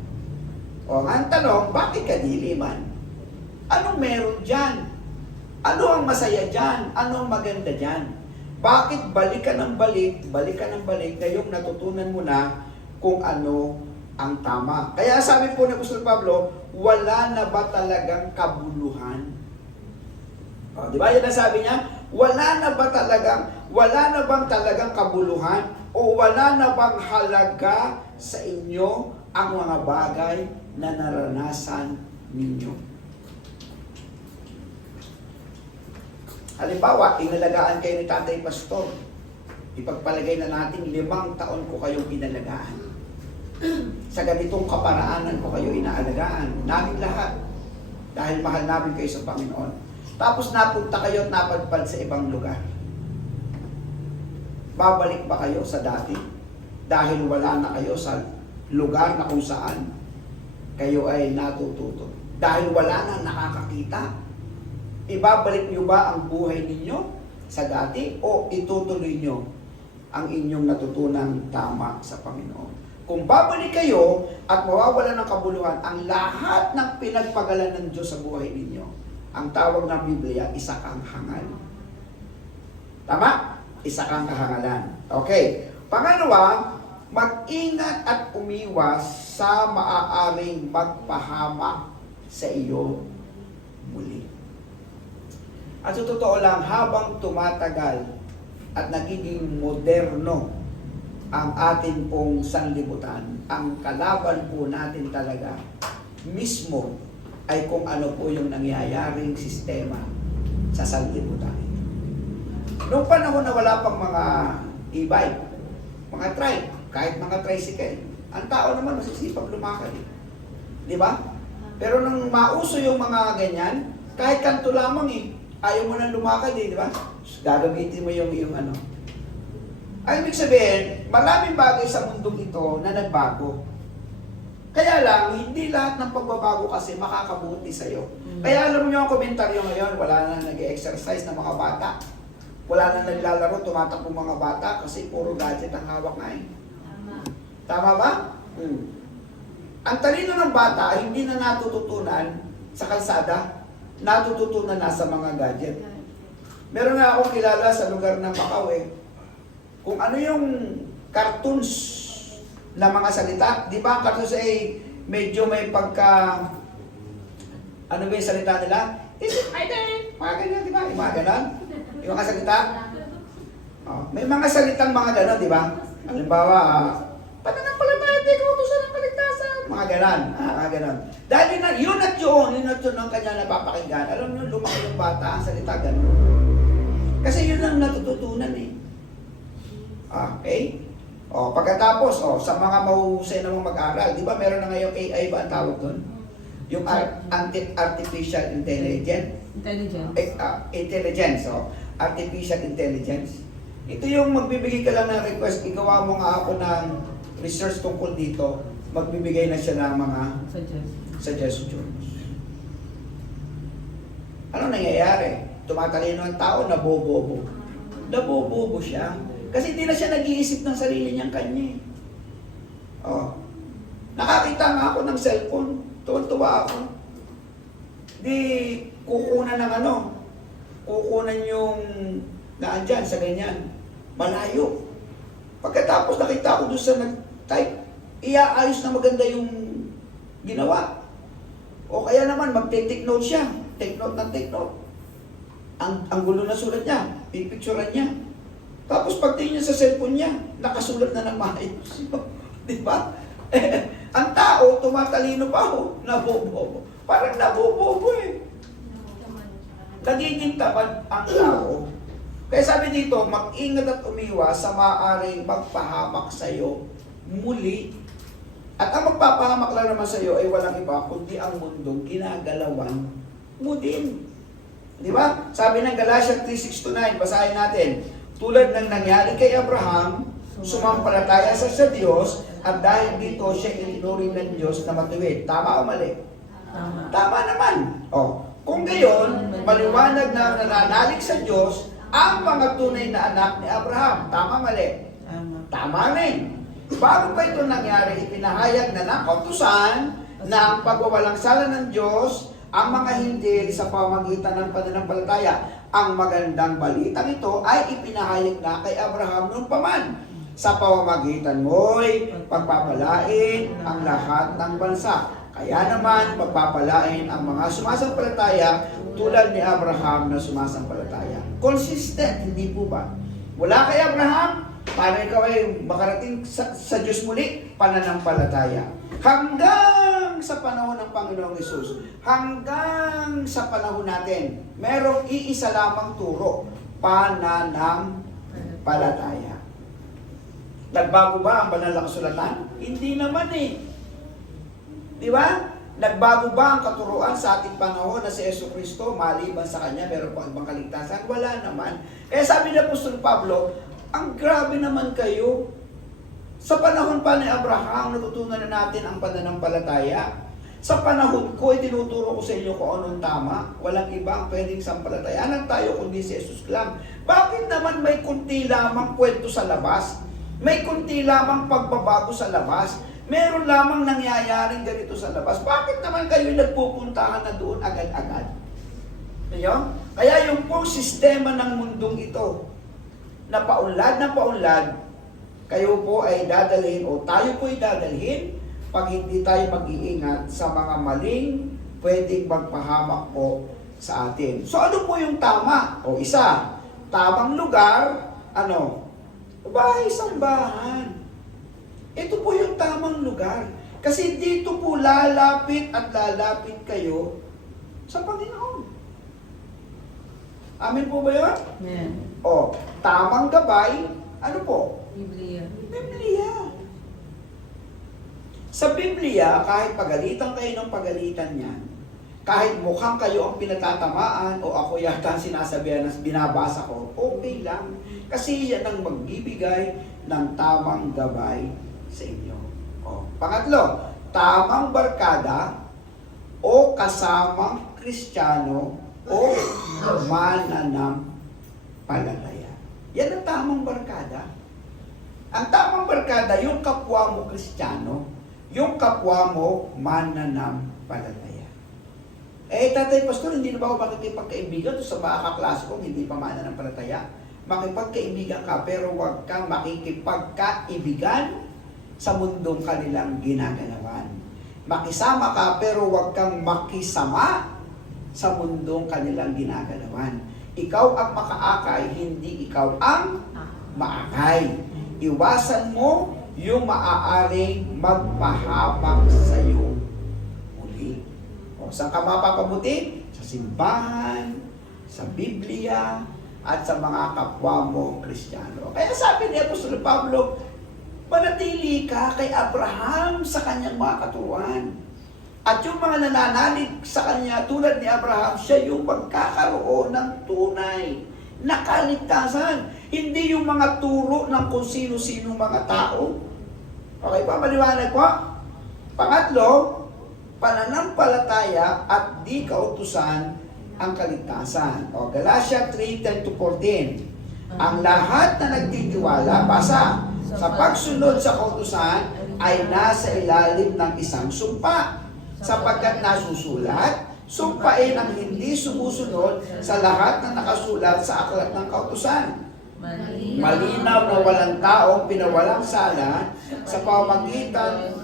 Ang tanong, bakit kadiliman? Anong meron dyan? Ano ang masaya dyan? Ano ang maganda dyan? Bakit balikan ng balik, ngayong natutunan mo na kung ano ang tama? Kaya sabi po ni Apostol Pablo, wala na ba talagang kabuluhan? Di ba yan ang sabi niya? Wala na bang talagang kabuluhan? O wala na bang halaga sa inyo ang mga bagay na naranasan ninyo? Halimbawa, inalagaan kayo ni Tatay Pastor. Ipagpalagay na natin 5 taon ko kayong inalagaan. Sa ganitong kaparaanan ko kayo inaalagaan. Namin lahat. Dahil mahal namin kayo sa Panginoon. Tapos napunta kayo at napadpad sa ibang lugar. Babalik ba kayo sa dati? Dahil wala na kayo sa lugar na kung saan kayo ay natututo. Dahil wala na nakakakita. Ibabalik nyo ba ang buhay ninyo sa dati o itutuloy nyo ang inyong natutunang tama sa Panginoon? Kung babalik kayo at mawawala ng kabuluhan ang lahat ng pinagpagalan ng Diyos sa buhay ninyo, ang tawag ng Biblia, isa kang hangal. Tama? Isa kang kahangalan. Okay. Pangalawa, mag-ingat at umiwas sa maaaring magpahamak sa iyo muli. At sa totoo lang, habang tumatagal at nagiging moderno ang atin pong sanlibutan, ang kalaban po natin talaga mismo ay kung ano po yung nangyayaring sistema sa sanlibutan. Noong panahon na wala pang mga e-bike, mga trike, kahit mga tricycle, ang tao naman masisipag lumakad. Di ba? Pero nang mauso yung mga ganyan, kahit kanto lamang ayaw mo nang lumakad di ba? Gagamitin mo yung ano. Ay, ibig sabihin, maraming bagay sa mundong ito na nagbago. Kaya lang, hindi lahat ng pagbabago kasi makakabuti sa'yo. Kaya alam niyo ang komentaryo ngayon, wala na nag-exercise ng mga bata. Wala na naglalaro, tumatakbo mga bata kasi puro gadget ang hawak na Tama ba? Ang talino ng bata ay hindi na natututunan sa kalsada, natututunan na sa mga gadget. Meron nga akong kilala sa lugar ng Macau kung ano yung cartoons na mga salita. Di ba ang cartoons ay medyo may pagka, ano ba yung salita nila? Is it my day? Mga ganyan, di ba? Yung mga ganon. Yung mga salita. May mga salitang mga ganon, di ba? Halimbawa, pananampalataya ko ito sa ng kaligtasan. Mga ganon. Mga ganon. Dahil yun at yun ang kanya napapakinggan. Alam nyo, lumaki yung bata, ang salita ganon. Kasi yun ang natututunan Okay? Pagkatapos, sa mga mahuhusay namang mag-aral, di ba meron na ngayong AI ba ang tawag doon? Yung artificial intelligence. Intelligence. Artificial intelligence. Ito yung magbibigay ka lang ng request, igawa mo nga ako ng research tungkol dito, magbibigay na siya ng mga suggestions. Ano nangyayari? Tumatalino ang tao, nabobobo. Nabobobo siya. Kasi hindi na siya nag-iisip ng sarili niyang kanya. Nakakita nga ako ng cellphone. Tuwan-tuwa ako. Di kukunan ng kukunan yung naandyan sa ganyan. Malayo. Pagkatapos nakita ko doon sa nag-type, iaayos na maganda yung ginawa. O kaya naman, mag-take note siya. Take note ng take note. Ang gulo na sulat niya, pipicturean niya. Tapos pagtingin niya sa cellphone niya, nakasulat na ng maayos. Di ba? Ang tao, tumatalino pa nabobobo. Parang nabobobo Nagiging tamad ang tao. Kaya sabi dito, mag-ingat at umiwas sa maaaring magpahamak sa iyo muli. At ang magpapahamak lang naman sa iyo ay walang iba, kundi ang mundong ginagalawan mo din. Di ba? Sabi ng Galatians 3:6-9, basahin natin. Tulad ng nangyari kay Abraham, sumampalataya sa Diyos, at dahil dito siya itinuring ng Diyos na matuwid. Tama o mali? Tama naman. Kung gayon, maliwanag na nananalig sa Diyos ang mga tunay na anak ni Abraham. Tama, mali? Tama rin. Bago pa ito nangyari, ipinahayag na ng kautusan ng pagwawalang sala ng Diyos ang mga hindi sa pamamagitan ng pananampalataya. Ang magandang balitang ito ay ipinahayag na kay Abraham noong paman. Sa pamamagitan mo'y pagpapalain ang lahat ng bansa. Kaya naman, pagpapalain ang mga sumasampalataya tulad ni Abraham na sumasampalataya. Consistent, hindi po ba? Wala kay Abraham, para ikaw ay makarating sa Diyos muli, pananampalataya. Hanggang sa panahon ng Panginoong Hesus, hanggang sa panahon natin, merong iisa lamang turo, pananampalataya. Nagbago ba ang banal na kasulatan? Hindi naman eh. Di ba? Nagbago ba ang katuruan sa ating panahon na si Jesucristo, maliban sa Kanya, meron pang ibang kaligtasan? Wala naman. Kaya sabi ni Apostol Pablo, ang grabe naman kayo. Sa panahon pa ni Abraham, natutunan na natin ang pananampalataya. Sa panahon ko, itinuturo ko sa inyo kung anong tama. Walang ibang pwedeng sampalatayaan tayo kundi si Jesus lang. Bakit naman may kunti lamang kwento sa labas? May kunti lamang pagbabago sa labas? Meron lamang nangyayaring ganito sa labas. Bakit naman kayo nagpupuntahan na doon agad-agad? Kaya yung pong sistema ng mundong ito, na paunlad, kayo po ay dadalhin o tayo po ay dadalhin pag hindi tayo mag-iingat sa mga maling pwedeng magpahamak po sa atin. So ano po yung tama? O isa, tamang lugar, bahay-sambahan. Ito po yung tamang lugar. Kasi dito po lalapit at lalapit kayo sa Panginoon. Amin po ba yun? Amen. O, tamang gabay, ano po? Biblia. Biblia. Sa Biblia, kahit pagalitan kayo ng pagalitan niyan, kahit mukhang kayo ang pinatatamaan o ako yata ang sinasabihan na binabasa ko, okay lang. Kasi yan ang magbibigay ng tamang gabay sa inyo. O, pangatlo, tamang barkada o kasamang Kristiyano o mananampalataya. Yan ang tamang barkada. Ang tamang barkada, yung kapwa mo Kristiyano, yung kapwa mo mananampalataya. Tatay Pastor, hindi na ba ako makikipagkaibigan sa mga kaklase ko, hindi pa mananampalataya? Makipagkaibigan ka, pero huwag kang makikipagkaibigan sa mundong kanilang ginagalawan. Makisama ka, pero huwag kang makisama sa mundong kanilang ginagalawan. Ikaw ang makaakay, hindi ikaw ang maakay. Iwasan mo yung maaaring magpahamak sa iyo muli. O, saan ka mapapabuti? Sa simbahan, sa Biblia, at sa mga kapwa mo Kristiyano. Kaya sabi ni Apostol Pablo, manatili ka kay Abraham sa kanyang mga katuruan. At yung mga nananalig sa kanya tulad ni Abraham, siya yung magkakaroon ng tunay na kaligtasan. Hindi yung mga turo ng kung sino-sino mga tao. Okay ba? Maliwanag po? Pangatlo, pananampalataya at di kautusan ang kaligtasan. O, Galatia 3:10-14. Ang lahat na nagtitiwala, basa, sa pagsunod sa kautusan ay nasa ilalim ng isang sumpa. Sapagkat nasusulat, sumpain ang hindi sumusunod sa lahat na nakasulat sa aklat ng kautusan. Malinaw na walang taong pinawalang sala sa pamamagitan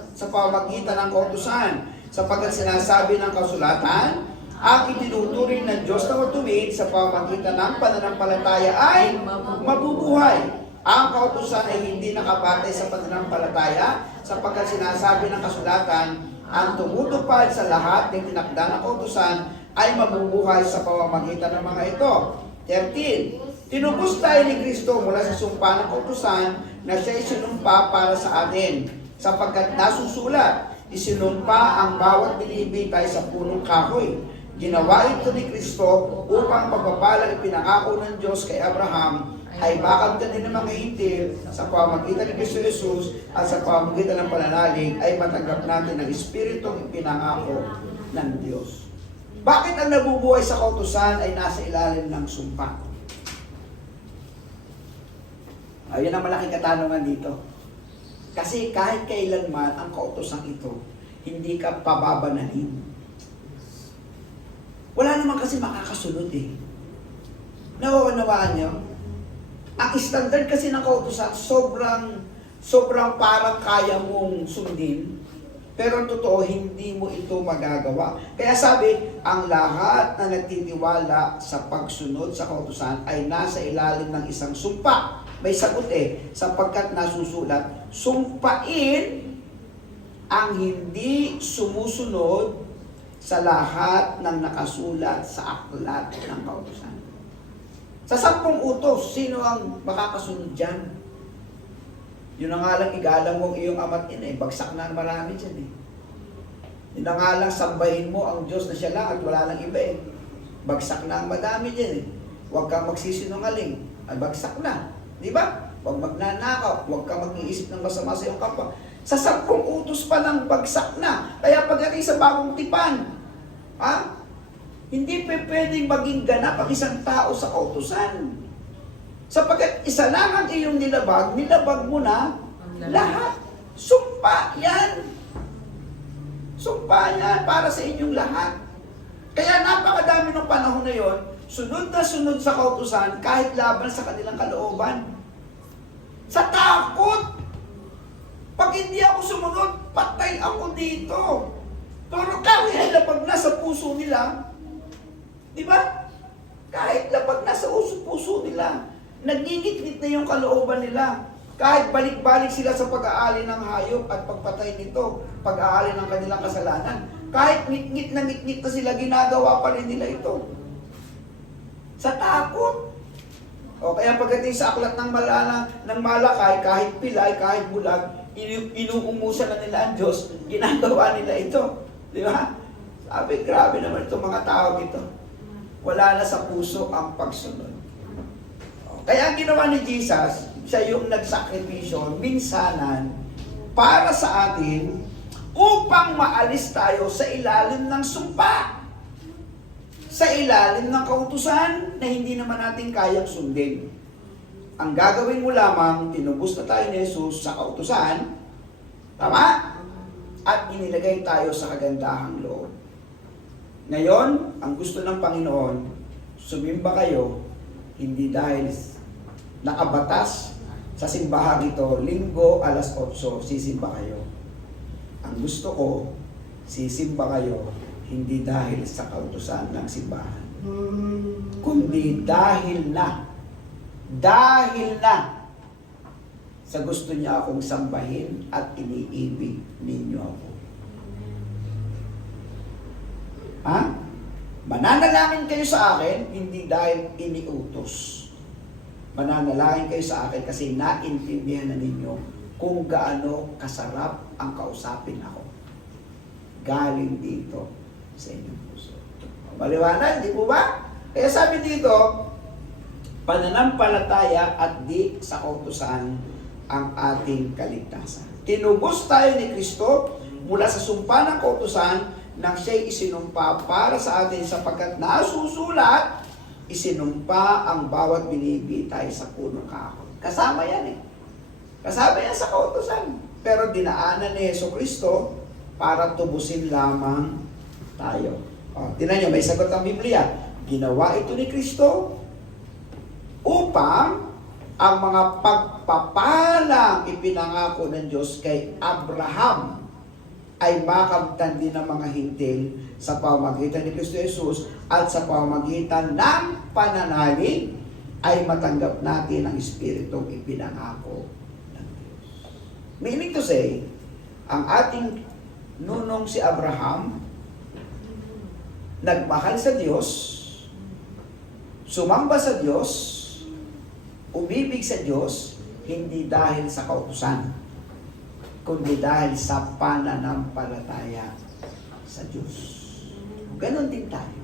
ng kautusan. Sapagkat sinasabi ng kasulatan, ang itinuturing ng Diyos na matuwid sa pamamagitan ng pananampalataya ay mabubuhay. Ang kautusan ay hindi nakabatay sa pananampalataya sapagkat sinasabi ng kasulatan, ang tumutupad sa lahat ng tinakda ng kautusan ay mabubuhay sa pamamagitan ng mga ito. 13. Tinubos tayo ni Kristo mula sa sumpa ng kautusan na siya isinumpa para sa atin. Sapagkat nasusulat, isinumpa ang bawat binibitay sa punong kahoy. Ginawa ito ni Kristo upang pagpapalang ipinangako ng Diyos kay Abraham ay makamtan din ng mga hintil sa pamamagitan ni Kristo Jesus at sa pamamagitan ng pananalig ay matanggap natin ang Espiritong ipinangako ng Diyos. Bakit ang nabubuhay sa kautusan ay nasa ilalim ng sumpa? Ayun ang malaking katanungan dito. Kasi kahit kailanman ang kautosan ito, hindi ka pababanalin. Wala naman kasi makakasunod eh. Nawawanawaan nyo? Ang standard kasi ng kautosan, sobrang parang kaya mong sundin, pero ang totoo, hindi mo ito magagawa. Kaya sabi, ang lahat na nagtitiwala sa pagsunod sa kautosan ay nasa ilalim ng isang sumpa. May sagot eh, sapagkat nasusulat, sumpain ang hindi sumusunod sa lahat ng nakasulat sa aklat ng kautosan. Sa 10 utos, sino ang makakasunod dyan? Yun ang nga lang igalang mo ang iyong ama't ina eh. Bagsak na ang marami dyan eh. Yun ang nga lang sambahin mo ang Diyos na siya lang at wala lang iba eh. Bagsak na ang madami dyan eh. Huwag kang magsisinungaling. Ay bagsak na. Di ba? Huwag magnanakaw. Huwag kang mag-iisip ng masama sa iyong kapwa. Sa 10 utos pa lang bagsak na. Kaya pagdating sa bagong tipan, hindi pwedeng maging ganap ang isang tao sa kautusan. Sapagkat isa lang ang iyong nilabag mo na lahat. Sumpa yan. Sumpa yan para sa inyong lahat. Kaya napakadami ng panahon na yon, sunod na sunod sa kautusan kahit laban sa kanilang kalooban. Sa takot. Pag hindi ako sumunod, patay ako dito. Pero kahit lapag na sa puso nila, di ba? Kahit lapag na sa puso nila, nagngingit-ngit na yung kalooban nila. Kahit balik-balik sila sa pag-aali ng hayop at pagpatay nito, pag-aali ng kanilang kasalanan, kahit ngit-ngit na sila, ginagawa pa rin nila ito. Sa takot. O kaya pagdating sa aklat ng Malakay, kahit pilay, kahit bulag, inuumusan na nila ang Diyos, ginagawa nila ito. Di ba? Sabi, grabe naman itong mga tao ito. Wala na sa puso ang pagsunod. Kaya ang ginawa ni Jesus, siya yung nagsakripisyo, minsanan, para sa atin, upang maalis tayo sa ilalim ng sumpa. Sa ilalim ng kautusan na hindi naman natin kayang sundin. Ang gagawin mo lamang, tinubos na tayo ni Jesus sa kautusan, tama? At inilagay tayo sa kagandahang loob. Ngayon, ang gusto ng Panginoon, sumimba kayo, hindi dahil nakabatas sa simbahan ito, linggo, alas 8, sisimba kayo. Ang gusto ko, sisimba kayo, hindi dahil sa kautusan ng simbahan, kundi dahil na sa gusto niya akong sambahin at iniibig ninyo ako. Mananalangin kayo sa akin, hindi dahil iniutos. Mananalangin kayo sa akin kasi naintindihan na ninyo kung gaano kasarap ang kausapin ako. Galing dito sa inyong puso. Maliwanag, di po ba? Kaya sabi dito, pananampalataya at di sa kautusan ang ating kaligtasan. Tinubos tayo ni Kristo mula sa sumpa ng kautusan nang siya'y isinumpa para sa atin sapagkat nasusulat, isinumpa ang bawat binibitay sa punong kahoy. Kasama yan eh. Kasama yan sa kautusan. Pero dinaanan ni Jesucristo para tubusin lamang tayo. Tingnan nyo, may sagot ang Biblia. Ginawa ito ni Kristo upang ang mga pagpapalang ipinangako ng Diyos kay Abraham ay makamtan din ng mga hintil sa pamamagitan ni Kristo Jesus at sa pamamagitan ng pananalig ay matanggap natin ang Espiritong ipinangako ng Diyos. Meaning to say, ang ating nunong si Abraham nagmahal sa Diyos, sumamba sa Diyos, umibig sa Diyos, hindi dahil sa kautusan, kundi dahil sa pananampalataya sa Diyos. Ganon din tayo.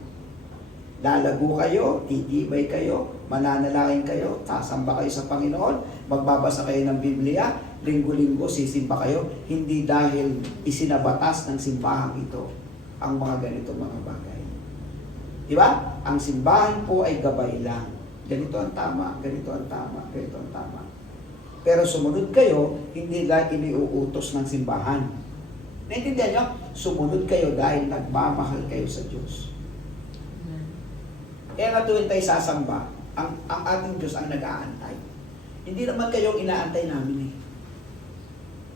Lalago kayo, titibay kayo, mananalangin kayo, sasamba kayo sa Panginoon, magbabasa kayo ng Biblia, linggo-linggo sisimba kayo, hindi dahil isinabatas ng simbahang ito ang mga ganito mga bagay. Diba? Ang simbahan po ay gabay lang. Ganito ang tama, ganito ang tama, ganito ang tama. Pero sumunod kayo, hindi dahil iniuutos ng simbahan. Naintindihan nyo? Sumunod kayo dahil nagmamahal kayo sa Diyos. Kaya nga tuwing tayo sasamba, ang ating Diyos ang nag-aantay. Hindi naman kayong inaantay namin eh.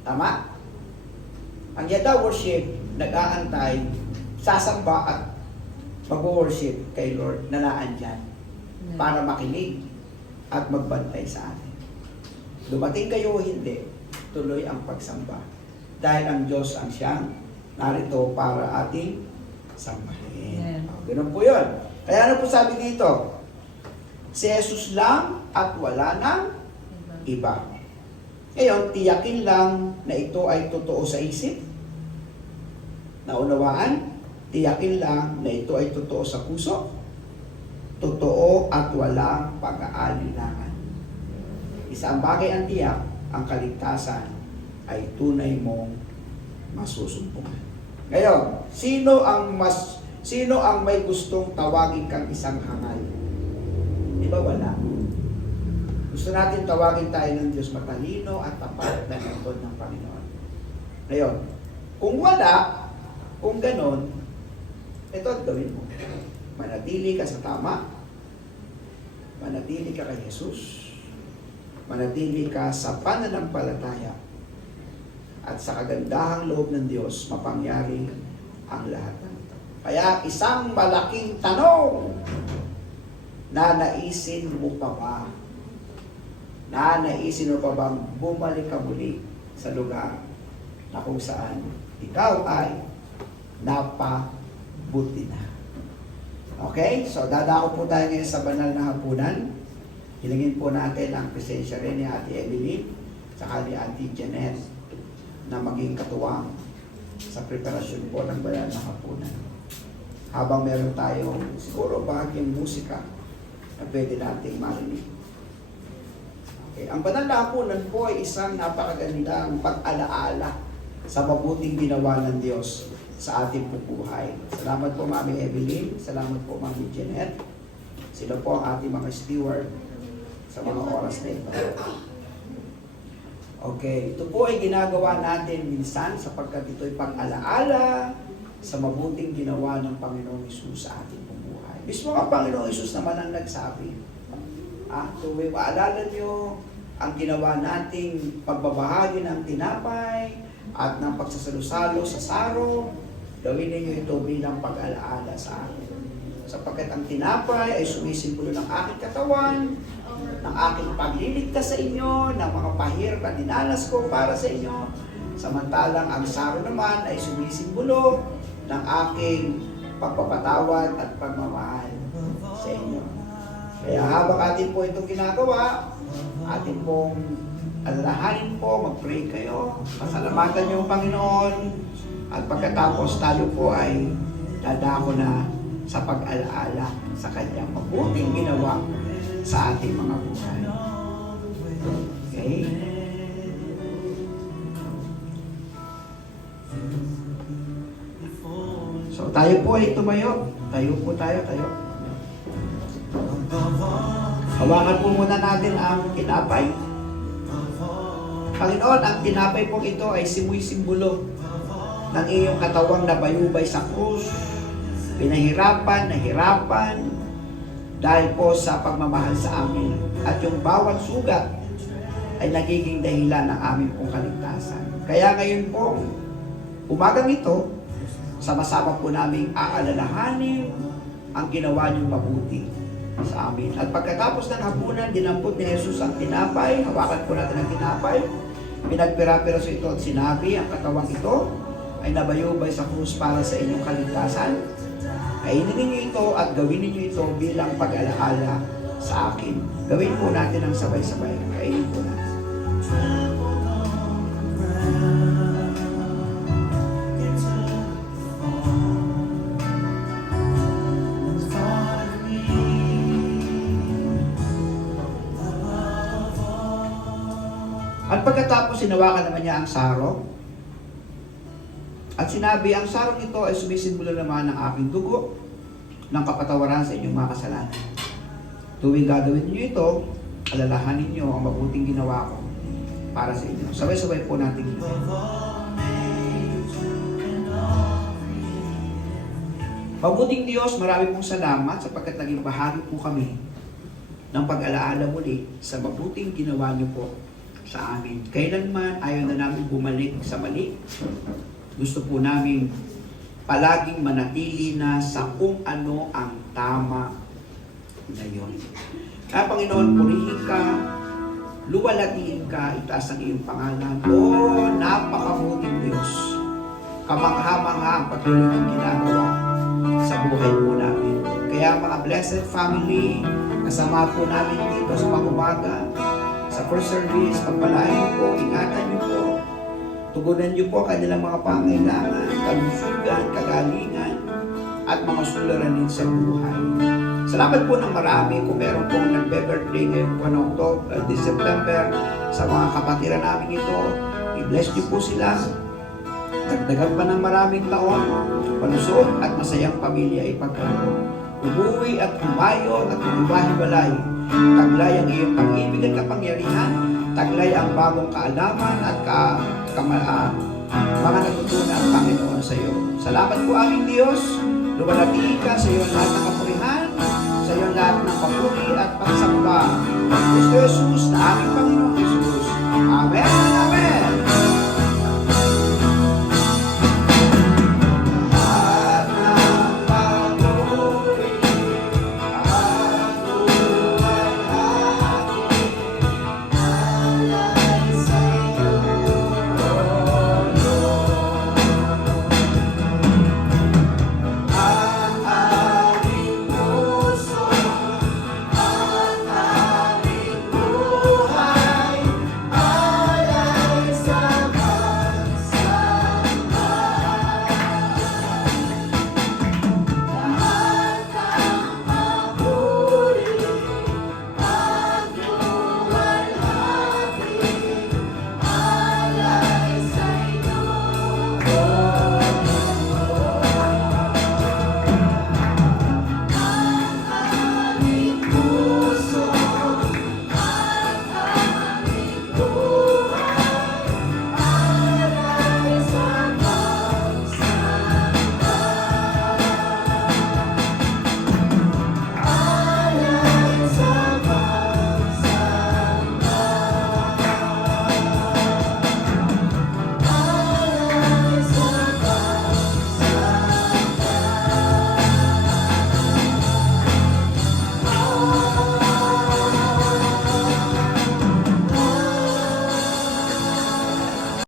Tama? Ang Yada worship, nag-aantay, sasamba at mag-worship kay Lord na naandyan para makinig at magbantay sa atin. Dumating kayo o hindi, tuloy ang pagsamba. Dahil ang Diyos ang siyang narito para ating sambahin. Ganun po yun. Kaya ano po sabi dito? Si Jesus lang at wala nang iba. Ngayon, tiyakin lang na ito ay totoo sa isip. Naunawaan? Tiyakin lang na ito ay totoo sa puso. Totoo at walang pag-aalinlangan. Isang bagay ang tiyak, ang kaligtasan ay tunay mong masusumpungan. Ngayon, sino ang may gustong tawagin kang isang hangal? Di ba wala? Gusto natin tawagin tayo ng Diyos matalino at tapat na lingkod ng Panginoon. Ngayon, kung wala, kung ganon, ito at gawin mo. Manatili ka sa tama, manatili ka kay Jesus, manatili ka sa pananampalataya, at sa kagandahang loob ng Diyos, mapangyari ang lahat ng ito. Kaya isang malaking tanong, nanaisin mo pa ba? Nanaisin mo pa bang bumalik ka muli sa lugar na kung saan ikaw ay napabuti na? Okay? So, dadako po tayo ngayon sa banal na hapunan. Hilingin po natin ang presensya rin ni Ate Evelyn saka ni Ate Janet na maging katuwang sa preparasyon po ng banal na hapunan. Habang meron tayong siguro bahagyang musika na pwede nating marinig. Okay. Ang banal na hapunan po ay isang napakagandang pag-alaala sa mabuting ginawa ng Diyos sa ating buhay. Salamat po Mami Evelyn, salamat po Mami Janet. Sila po ang ating mga steward sa mga oras na ito. Okay, ito po ay ginagawa natin minsan sapagkat ito'y pag-alaala sa mabuting ginawa ng Panginoong Hesus sa ating buhay. Mismo ang Panginoong Hesus naman ang nagsabi, tuwing maalala nyo ang ginawa nating pagbabahagi ng tinapay at ng pagsasalusalo sa saro, gawin ninyo ito bilang pag-alaala sa akin. Sapagkat ang tinapay ay sumisimbolo ng aking katawan, ng aking pagliligtas sa inyo, ng mga pahirap na dinanas ko para sa inyo. Samantalang ang saro naman ay sumisimbolo ng aking pagpapatawad at pagmamahal sa inyo. Kaya habang atin po itong ginagawa, atin pong alalahanin po, mag-pray kayo, pasalamatan niyo ang Panginoon, at pagkatapos tayo po ay dadako na sa pag-alaala sa kanyang mabuting ginawa sa ating mga buhay. Okay? So tayo po ay tumayo. Tayo po tayo. Hawakan po muna natin ang tinapay. Panginoon, ang tinapay po ito ay simbolo ng iyong katawang nabayubay sa krus, pinahirapan, nahirapan, dahil po sa pagmamahal sa amin. At yung bawat sugat ay nagiging dahilan ng aming pong kaligtasan. Kaya ngayon po, umagang ito, sama-sama po namin aalalahanin ang ginawa niyong mabuti sa amin. At pagkatapos ng hapunan, dinampot ni Jesus ang tinapay, hawakan po natin ang tinapay, pinagpira-piraso ito at sinabi, ang katawang ito ay nabayubay sa krus para sa inyong kaligtasan. Kainin ninyo ito at gawin ninyo ito bilang pag-alaala sa akin. Gawin po natin ang sabay-sabay. Kainin po natin. At pagkatapos sinawakan naman niya ang saro. At sinabi, ang sarong ito ay sumisimbolo naman ng aking dugo ng kapatawaran sa inyong mga kasalanan. Tuwing gagawin niyo ito, alalahanin niyo ang mabuting ginawa ko para sa inyo. Sabay-sabay po natin. Mabuting Diyos, marami pong salamat sapagkat naging bahagi po kami ng pag-alaala muli sa mabuting ginawa niyo po sa amin. Kailanman ayaw na namin bumalik sa mali. Gusto po namin palaging manatili na sa kung ano ang tama ngayon. Kaya Panginoon, purihin ka, luwalatiin ka, itaas ang iyong pangalan. O napakabuting Diyos, kamangha-mangha ang patuloy ng ginagawa sa buhay po namin. Kaya mga blessed family, kasama po namin dito sa pag-umaga, sa first service, pagpalain niyo po, ingatan niyo po, tugunan niyo po kanilang mga pangailangan, kalusugan, kagalingan, at mga suliranin sa buhay. Salamat po ng marami kung meron pong nagbe-birthday ngayong buwan ng October, September, sa mga kapatiran namin ito. I-bless niyo po sila. Dagdagan pa ng maraming taon, palusog at masayang pamilya ipagkaroon. Umuwi at humayo at umibahibalay. Taglay ang iyong pag-ibig at kapangyarihan. Taglay ang bagong kaalaman at mga natutunan, Panginoon, sa iyo. Salamat po aming Diyos. Luwalhati ka sa iyong lahat ng kapurihan, sa iyong lahat ng papuri at pagsamba. Kristo Jesus na aming Panginoon Jesus. Amen. Amen.